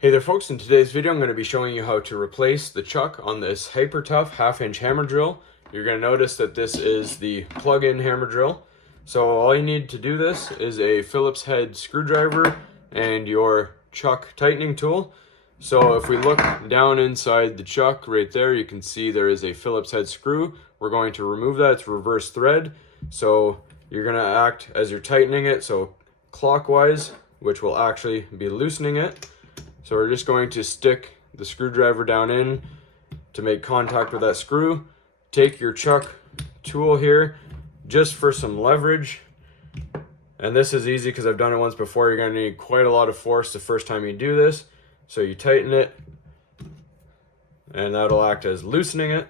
Hey there folks, in today's video I'm going to be showing you how to replace the chuck on this Hyper-Tough half-inch hammer drill. You're going to notice that this is the plug-in hammer drill. So all you need to do this is a Phillips head screwdriver and your chuck tightening tool. So if we look down inside the chuck right there, you can see there is a Phillips head screw. We're going to remove that. It's reverse thread. So you're going to act as you're tightening it, so clockwise, which will actually be loosening it. So we're just going to stick the screwdriver down in to make contact with that screw. Take your chuck tool here just for some leverage. And this is easy because I've done it once before. You're going to need quite a lot of force the first time you do this. So you tighten it and that'll act as loosening it.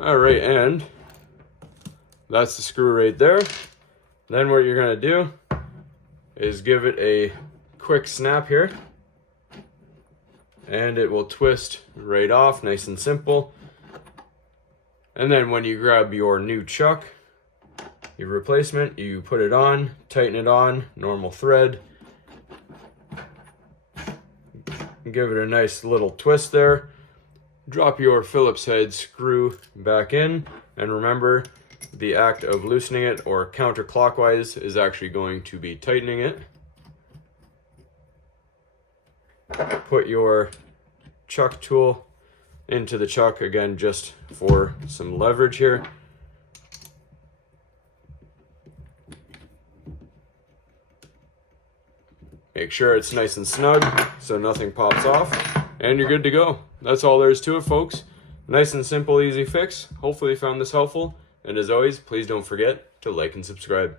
Alright, and that's the screw right there. Then what you're going to do is give it a quick snap here. And it will twist right off, nice and simple. And then when you grab your new chuck, your replacement, you put it on, tighten it on, normal thread. Give it a nice little twist there. Drop your Phillips head screw back in, and remember the act of loosening it or counterclockwise is actually going to be tightening it. Put your chuck tool into the chuck again just for some leverage here. Make sure it's nice and snug so nothing pops off. And you're good to go. That's all there is to it, folks. Nice and simple, easy fix. Hopefully you found this helpful. And as always, please don't forget to like and subscribe.